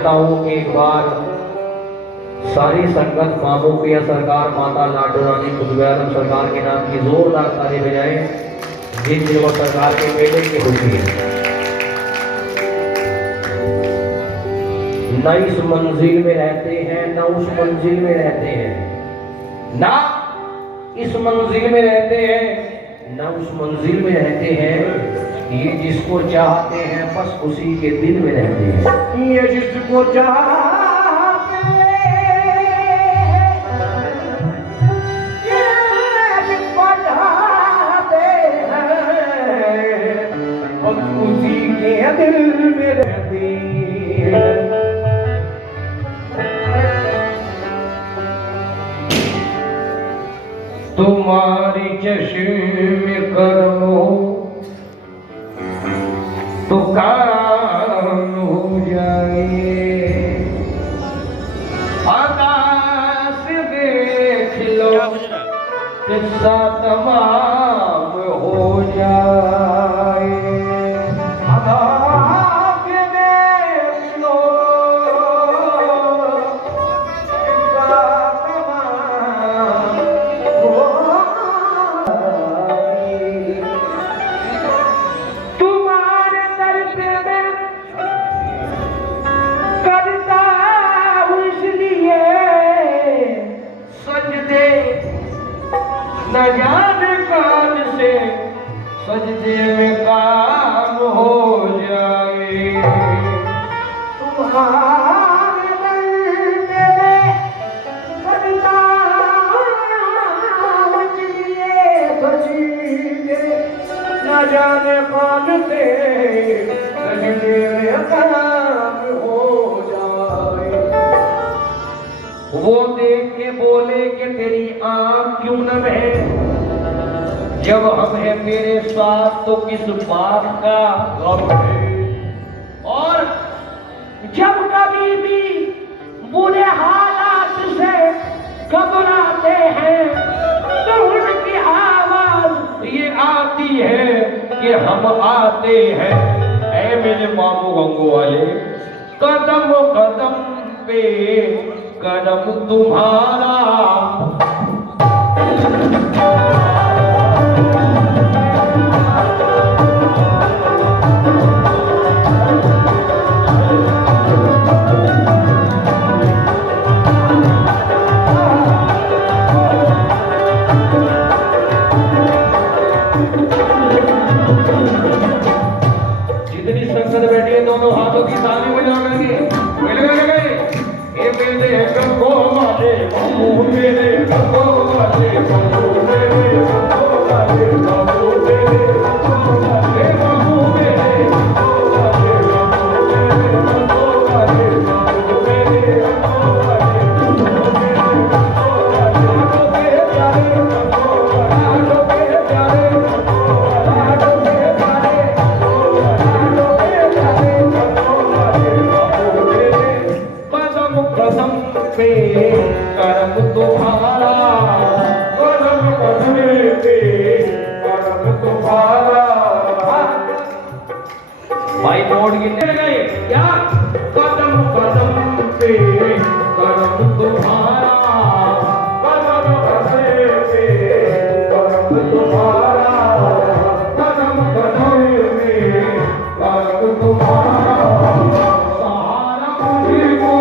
चाहता हूँ कि एक बार सारी संगत मामू प्रिया सरकार माता लाडो रानी खुदगयालम सरकार के नाम की जोरदार ताली बजाए जिन जिन सरकार के बेटे की खुशी है। न इस मंजिल में रहते हैं न उस मंजिल में रहते हैं, ना इस मंजिल में रहते हैं न उस मंजिल में रहते हैं। ये जिसको चाहते हैं बस उसी के दिल में रहते हैं। ये जिसको चाहते ये जिसको चाहते हैं बस उसी के दिल में रहते हैं। तुम्हारी चश्मे करो तो कान हो जाए, आकाश देख लो किस्सा तमाम हो जाए। आकाश देख लो किस्सा तमाम हो जाए। तुम्हारे दर पे मैं करता हूँ इसलिए सजदे, न जाने कान से सजदे में काम हो जाए। तुम्हारे दर पे मैं करता हूँ इसलिए सजदे, न जाने कान से सजदे में काम हो जाए। वो देख के बोले कि तेरी आंख क्यों नम है, जब हम है तेरे साथ तो किस बात का गम है। और जब कभी भी बुरे हालात से घबराते हैं तो उनकी आवाज ये आती है कि हम आते हैं। ऐ मेरे मामू गंगू वाले, कदम कदम पे कदम तुम्हारा, जितनी संगत बैठी है दोनों हाथों की ताली बजा करके मेरे गंगो वाले मामू, मेरे गंगो वाले मामू, मेरे गंगो वाले मामू, मेरे गंगो वाले मामू, मेरे गंगो वाले मामू, मेरे गंगो वाले मामू, मेरे गंगो वाले मामू, मेरे गंगो वाले आटो के प्यारे गंगो वाले, आटो के प्यारे गंगो वाले, आटो के प्यारे गंगो वाले, आटो के प्यारे गंगो वाले मामू, मेरे कदम कदम पे करम तुम्हारा, कदम कदम पे करम तुम्हारा। भाई मोड़ गिनने गए क्या? कदम कदम पे करम तुम्हारा, कदम कदम पे करम तुम्हारा, कदम कदम पे करम तुम्हारा। सहारा मुझको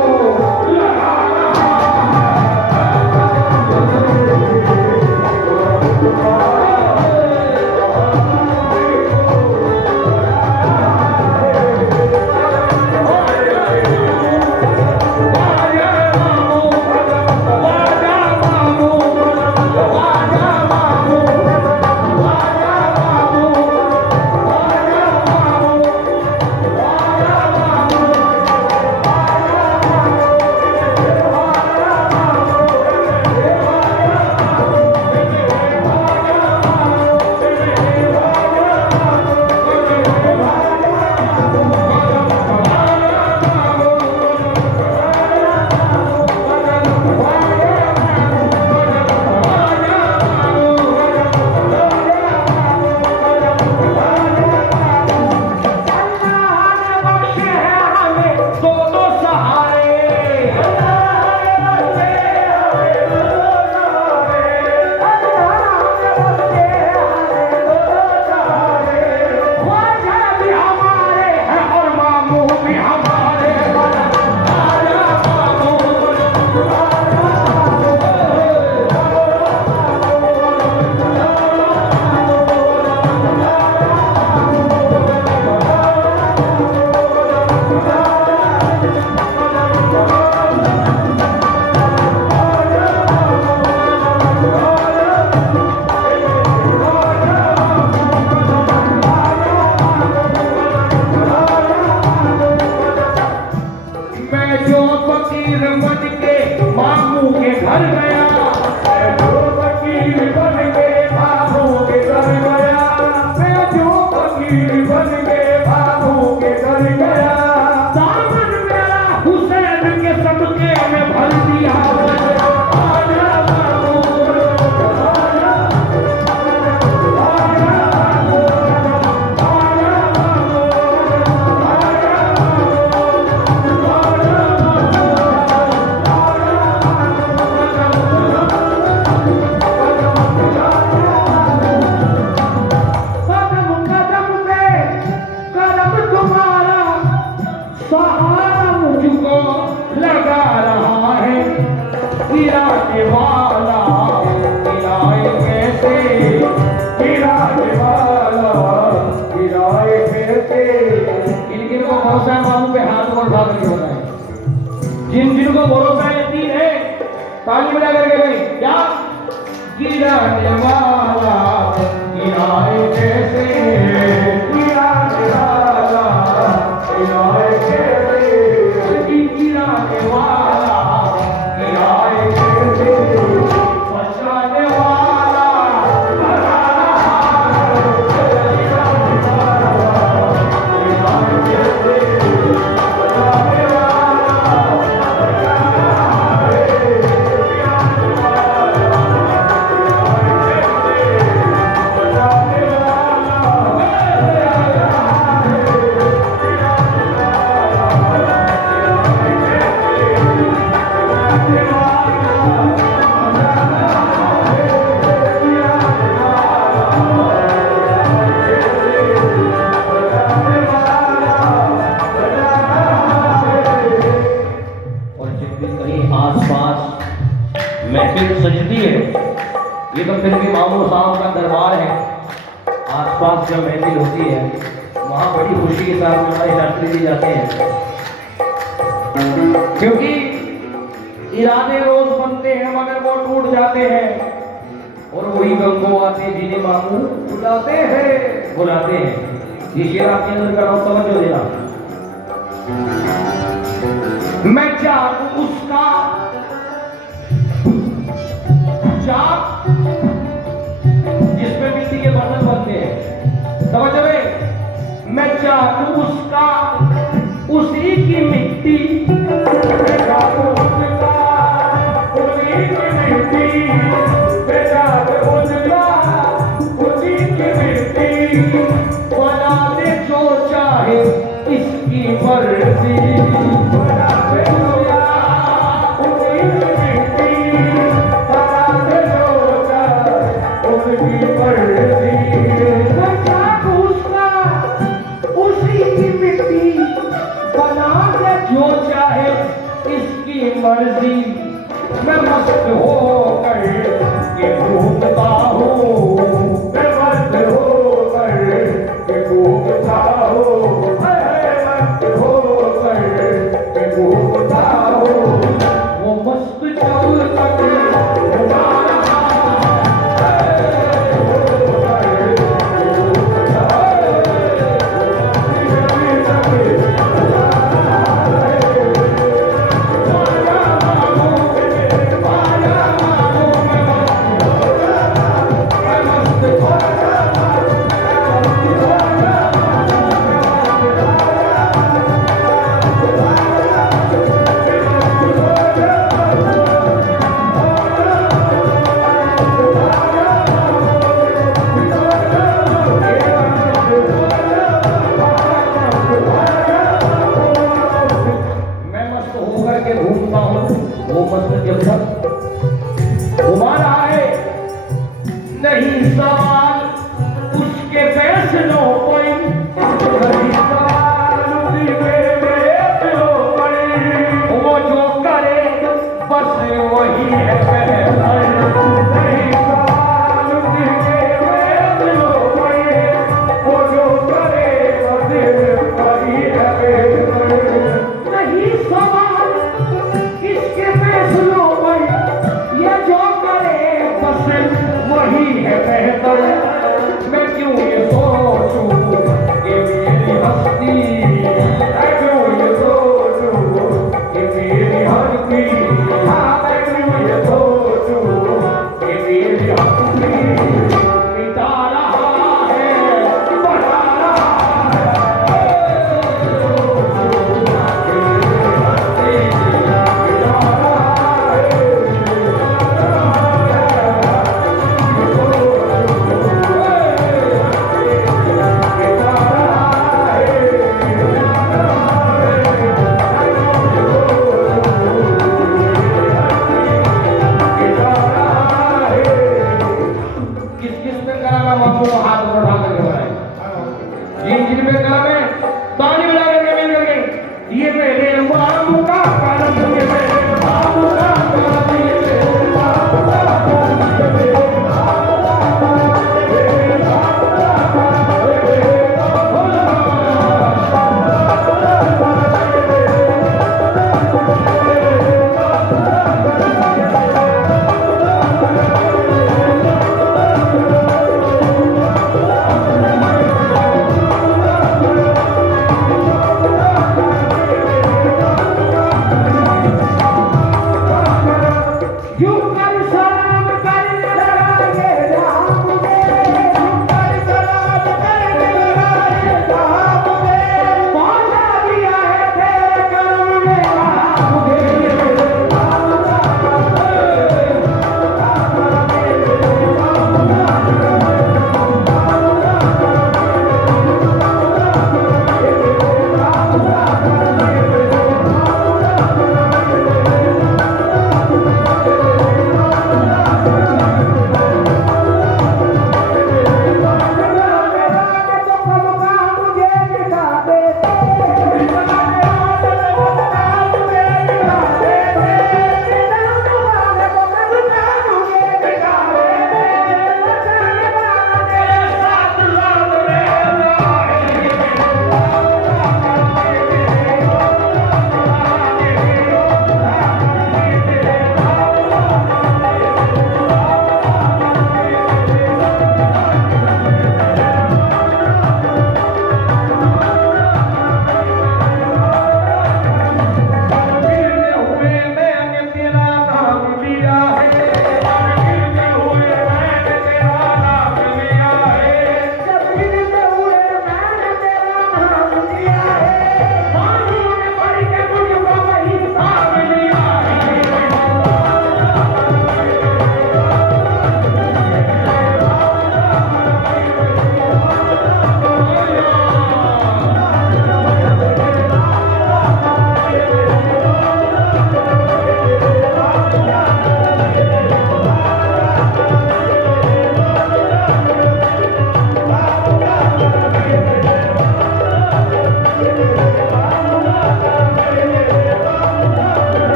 इनको भरोसा है बाबू पे हाथ को उठा करके बताए। जिनको भरोसा यकीन है ताली बजा करके भाई क्या गिराने वाला गिराए कैसे गिराने वाला गिराए कैसे गिराने वाला गिराए कैसे बचाने वाला महफिल सजती है। ये तो फिर भी मामू साहब का दरबार है। आसपास जब महफिल होती है वहाँ बड़ी खुशी के साथ हमारे शास्त्री दी जाते हैं, क्योंकि इरादे रोज बनते हैं मगर वो टूट जाते हैं और वही गंगो आते जिन्हें मामू बुलाते हैं। ये शेर आपके अंदर का तवज्जो देना। मैं चाहूं उसका जिसमें मिट्टी के बर्तन बनते हैं, समझ रहे? मैं चाहूं उसका उसी की मिट्टी, मैं चाहूं उसका उसी की मिट्टी, मैं चाहूं उसका उसी की मिट्टी, बना दे जो चाहे इसकी मर्जी, बना दे जो मर्जी। मैं मस्त होकर के घूमता हूँ, मैं मस्त होकर के घूमता हूँ, मस्त होकर के घूमता हूँ। वो मस्त चल तक नहीं सवाल उसके फैसलों पर, नहीं सवाल उसके फैसलों पर, वो जो करे बस वही है बेहतर। नहीं सवाल उसके फैसलों पर, वो जो करे बस वही है बेहतर। नहीं सवाल किसके फैसलों पर, ये जो करे बस वही है बेहतर। मैं क्यों ये सोचूं कि मेरी हस्ती, मैं क्यों ये सोचूं कि मेरी हस्ती, हाँ मैं क्यों ये सोचूं कि मेरी हस्ती मिटा रहा है, बढ़ा रहा है।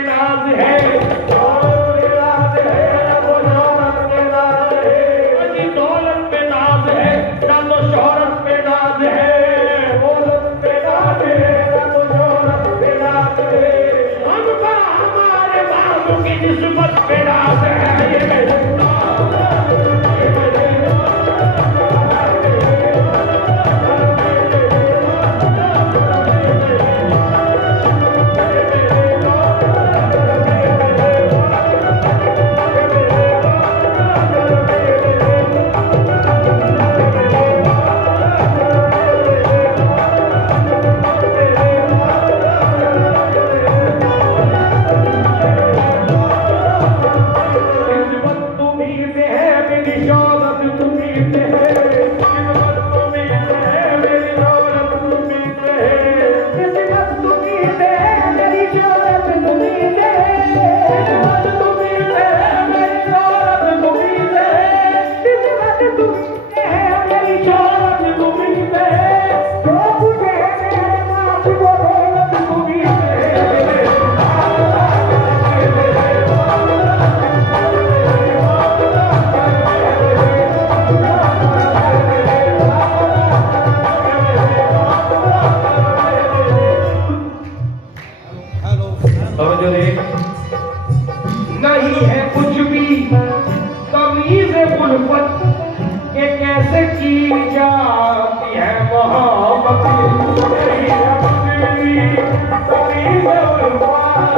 नाज है, दौलत पे नाज है, ना तो शोहरत पे नाज है। जी दौलत पे नाज है, ना तो शोहरत पे नाज है, दौलत पे नाज है, ना तो शोहरत पे नाज है। हमको हमारे बाबू की निस्बत पे नाज है। ये मेरे नहीं है कुछ भी तमीज़ उल्फत के कैसे की जाती है मोहब्बत। नहीं है कुछ भी तमीज़ उल्फत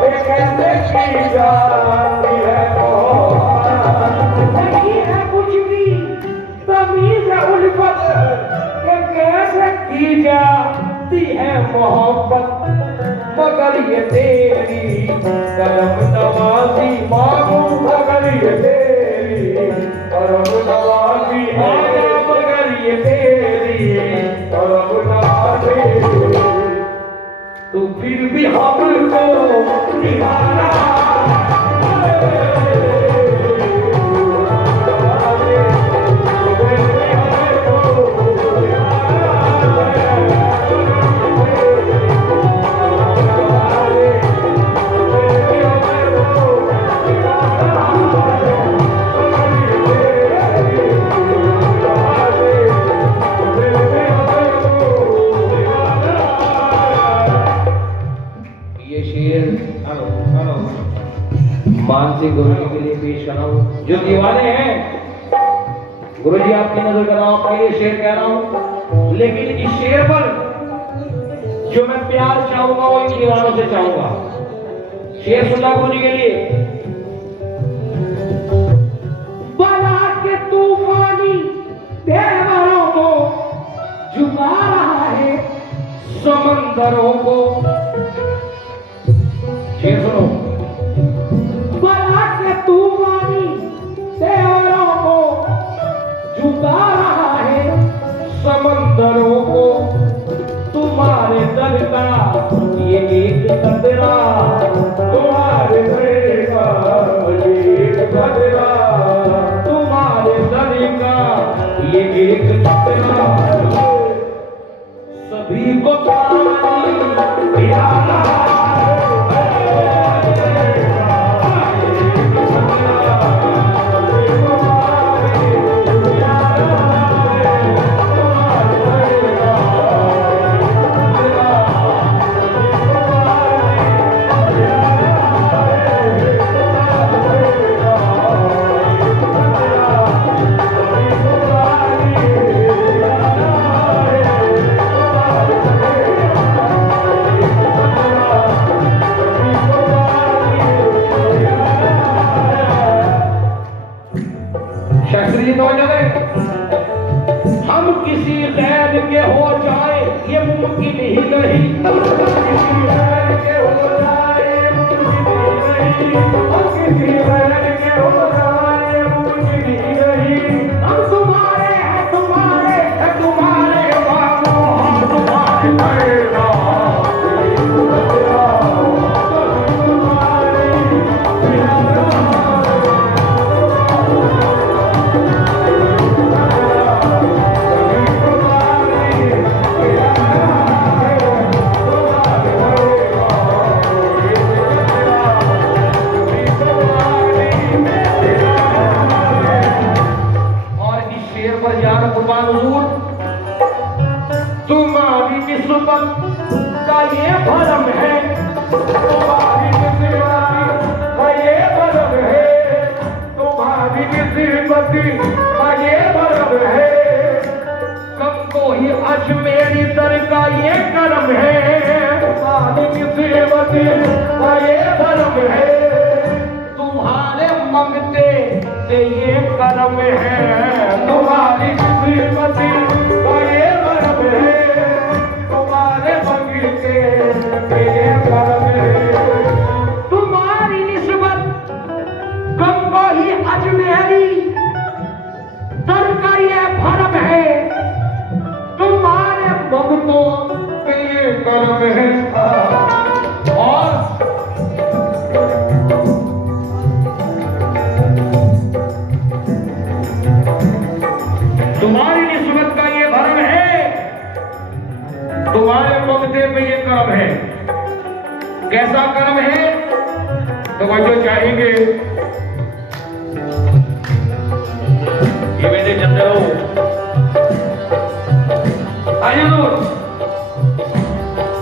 के कैसे की जाती है मोहब्बत। नहीं है कुछ भी तमीज़ उल्फत के कैसे की जाती है मोहब्बत। मगर ये तेरी करम नवाज़ी मांगू, मगर ये तेरी करम नवाज़ी मांगू, मगर ये तेरी करम नवाज़ी। तू फिर भी हमको निभाना मानसी गुरु जी के लिए पेश कर रहा हूँ। जो दीवाने हैं गुरु जी आपकी नजर कर रहा हूँ, आपके लिए शेर कह रहा हूँ, लेकिन इस शेर पर जो मैं प्यार चाहूंगा वो इन दीवानों से चाहूंगा। शेर सुनना गुरु जी के लिए। बला के तूफानी देवरों को झुका रहा है समंदरों को। शेर सुनो। तूफानी देवरों को झुका रहा है समंदरों को। तुम्हारे दर का ये एक कतरा, तुम्हारे दर का ये एक कतरा, तुम्हारे दर का ये एक कतरा सभी को पानी पिलाना। हम किसी गैर के हो जाए ये मुमकिन ही नहीं, किसी गैर के हो जाए ये मुमकिन ही नहीं, हम किसी गैर के हो जाए ये मुमकिन ही नहीं। हम तुम्हारे हैं, तुम्हारे हैं, तुम्हारे बाबू, हम तुम्हारे निस्बत का ये भरम है, तुम्हारी निस्बत का ये भरम है, तुम्हारी निस्बत का ये भरम है, कब को ही अजमेरी दर का ये करम है, तुम्हारी निस्बत का ये भरम है, तुम्हारे मंगते से ये करम है, तुम्हारी निस्बत का ये भरम है, तुम्हारे मंगते से ये करम है, तुम्हारी निस्बत कब को ही अजमेरी दर का ये भरम है, तुम्हारे मंगतों पे ये करम है। और तुम्हारी निस्बत का ये भरम है, तुम्हारे मंगते पे ये करम है। कैसा करम है? तो वह जो चाहेंगे ये मेरे चंद्र हो आइए दूर।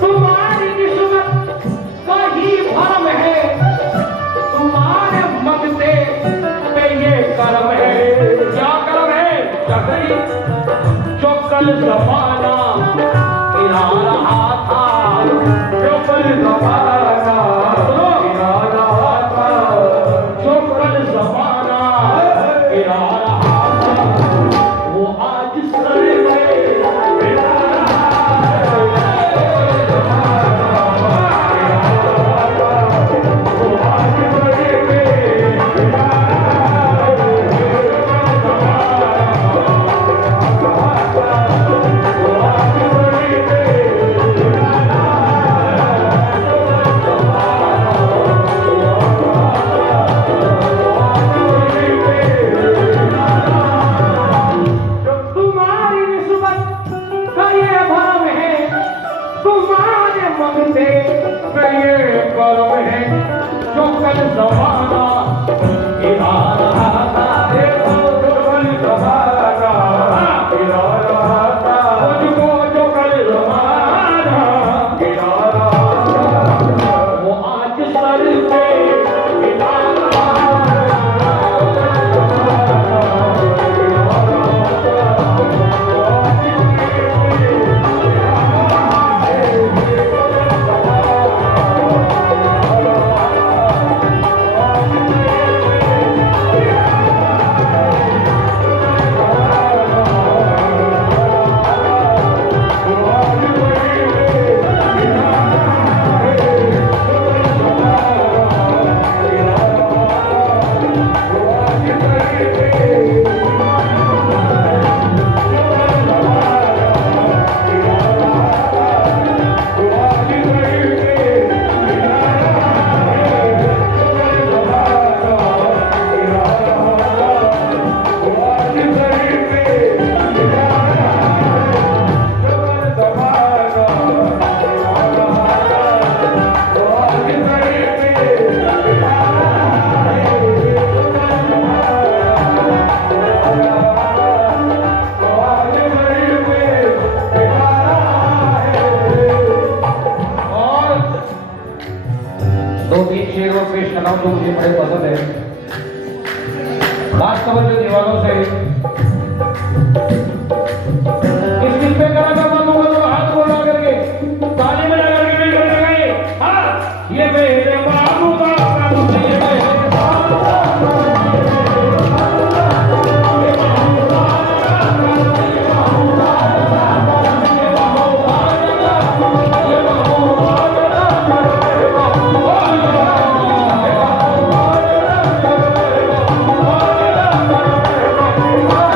तुम्हारी निस्बत का ही भरम है, तुम्हारे मंगते पे ये करम है। क्या करम है? जो कल ज़माना गिरा रहा था, जो कल ज़माना गिरा रहा था, जो कल ज़माना गिरा रहा था, वो आज सर में गिरा रहा है, वो आज सर में गिरा जो मुझे बड़े पसंद है। खास तवज्जो दीवारों से इस गीत पे करा था मालूम तो हाथ को लगा करके ताली में लगा करके नहीं करने गए। हाँ ये मेरे बाबू का ये मेरे बाबू का Oh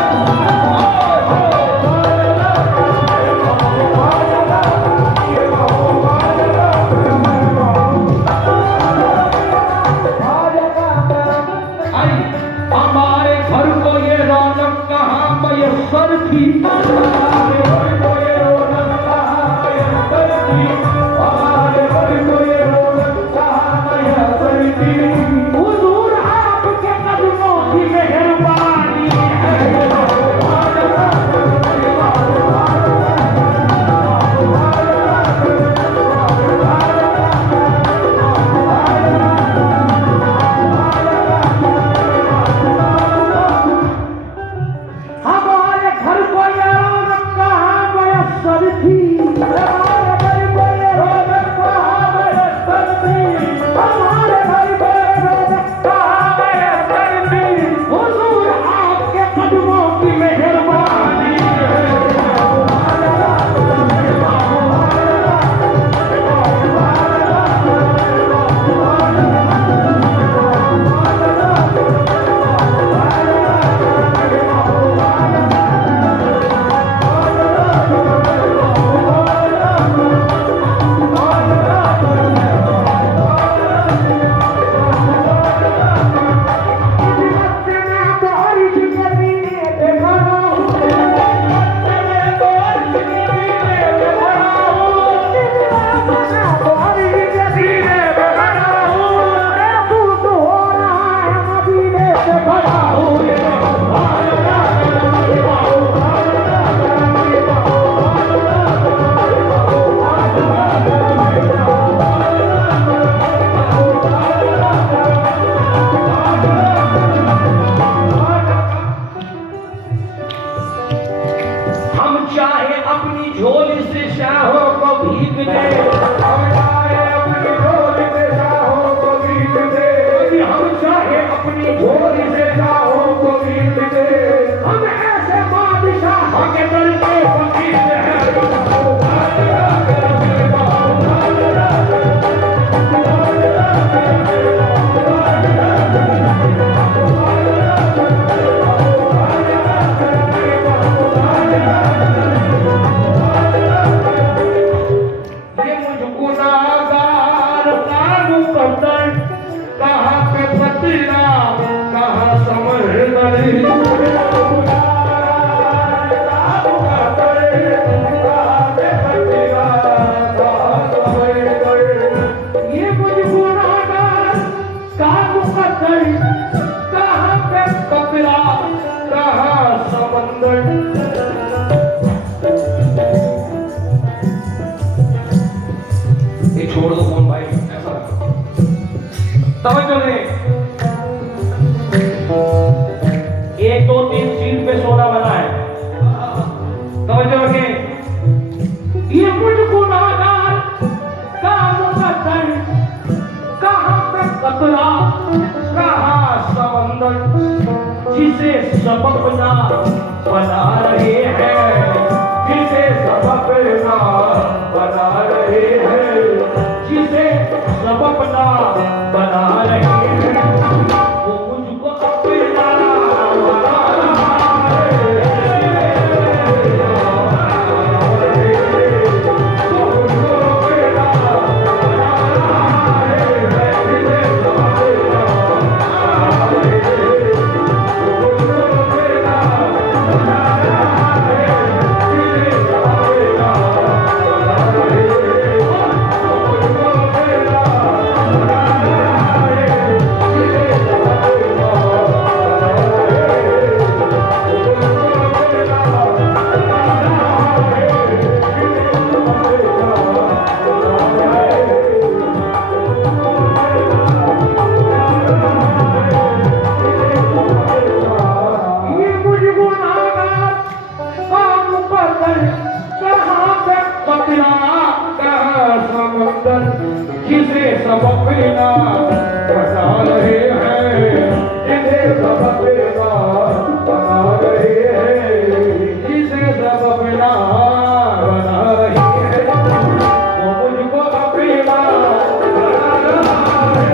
तवज्जो दें, 1 2 3 सीट पे सोना बना है। तवज्जो रखें, ये मुझको नादान का मुकद्दर, कहाँ पे कतरा कहाँ समंदर, जिसे सबब ना बना रहे हैं, जिसे सबब ना बना रहे हैं, जिसे सबब ना बना रहे हैं, वो मुझको अपना बना रहा है। जिसे सबब ना बना रहे हैं, जिसे सबब ना बना रहे हैं, जिसे सबब ना बना रहे हैं, वो मुझको अपना बना रहा है।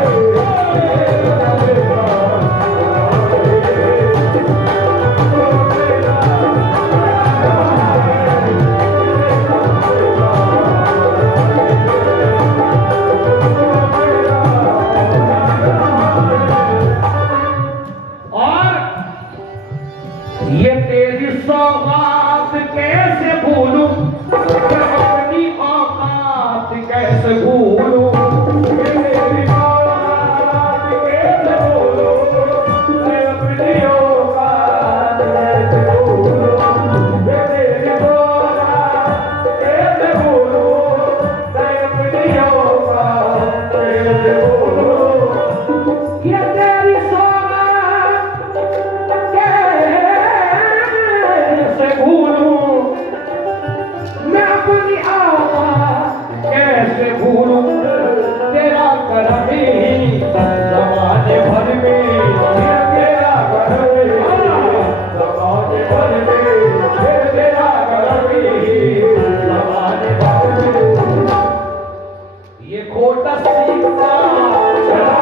ये तेरी सौगात कैसे भूलूं, अपनी औकात कैसे भूलूं, ये तेरी सौगात कैसे भूलूं, मैं अपनी औकात कैसे भूलूं, ये तेरी सौगात कैसे भूलूं, मैं अपनी औकात कैसे भूलूं, ये तेरी भूलूं, मैं अपनी औकात कैसे भूलूं, तेरा करम ही ज़माने भर में, तेरा करम ही ज़माने भर में, तेरा करम ही ज़माने भर में, ये खोटा सीखता चला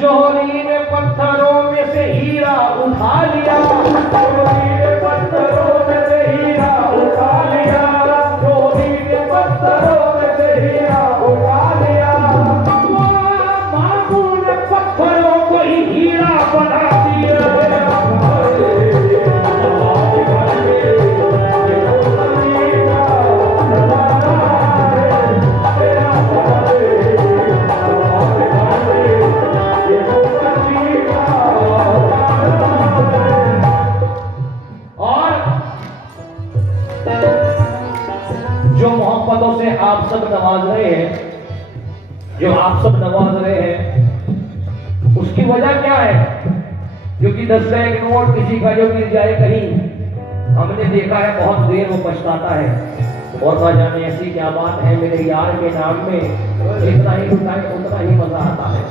जोहरी ने पत्थरों में से हीरा उठा लिया, जोहरी ने पत्थरों में से हीरा उठा लिया, जोहरी ने पत्थरों में से हीरा उठा लिया, बाबू ने पत्थरों को ही हीरा बना दिया। जो मोहब्बतों से आप सब नवाज रहे हैं, जो आप सब नवाज रहे हैं, उसकी वजह क्या है? क्योंकि 10 का एक नोट किसी का जो गिर जाए कहीं, हमने देखा है बहुत देर वो पछताता है, और न जाने ऐसी क्या बात है मेरे यार के नाम में, जितना ही उठाए उतना ही मजा आता है।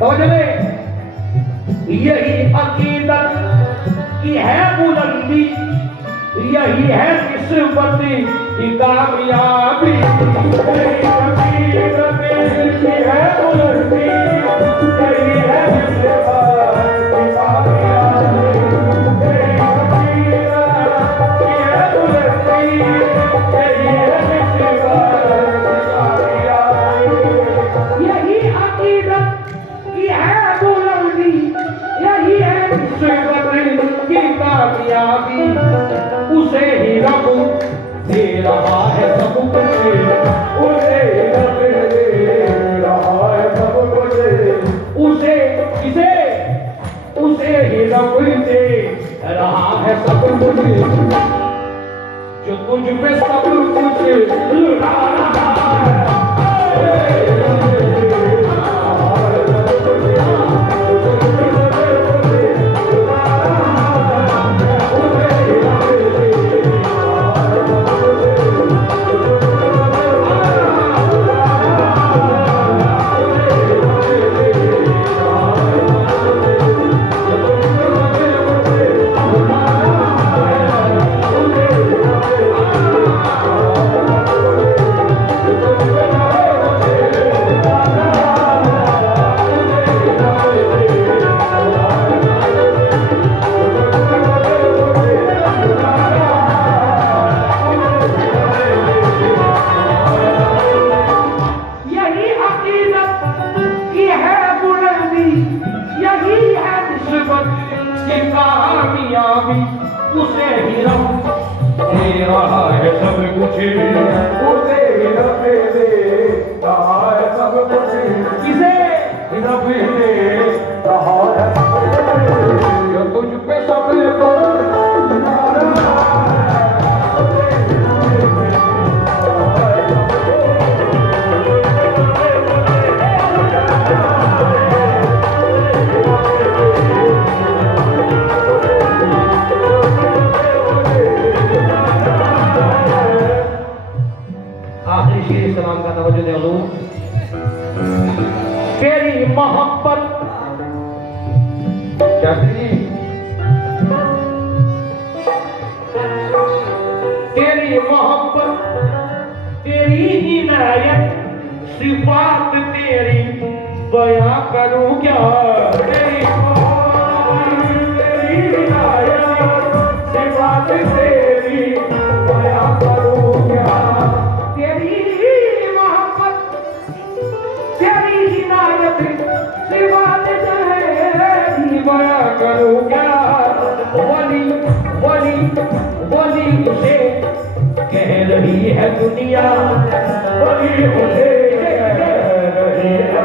तो यही अकीदत की है बुलंदी, यही है निस्बत की कामयाबी, यही अकीदत की है बुलंदी, यही है निस्बत की कामयाबी, यही निस्बत की कामयाबी उसे ही रब दे रहा है सब कुछ, उसे ही रब दे रहा है सब कुछ, उसे किसे उसे ही रब दे रहा है सब कुछ, जो तुझ पे सब कुछ लुटा रहा है। उसे ही रब दे रहा है सब कुछ, उसे ही रब दे रहा है सब कुछ, किसे रब दे रहा है सब कुछ, जो तुझ पे सब कुछ सलाम का तवज्जो दे लो। तेरी मोहब्बत क्या तेरी मोहब्बत तेरी इनायत सिफात तेरी बयां करूं क्या, तेरी इनायत सिफात तेरी बयां करूं क्या, तेरी बयां करूं क्या, वली वली वली उसे कह रही है दुनिया, वली उसे कह रही है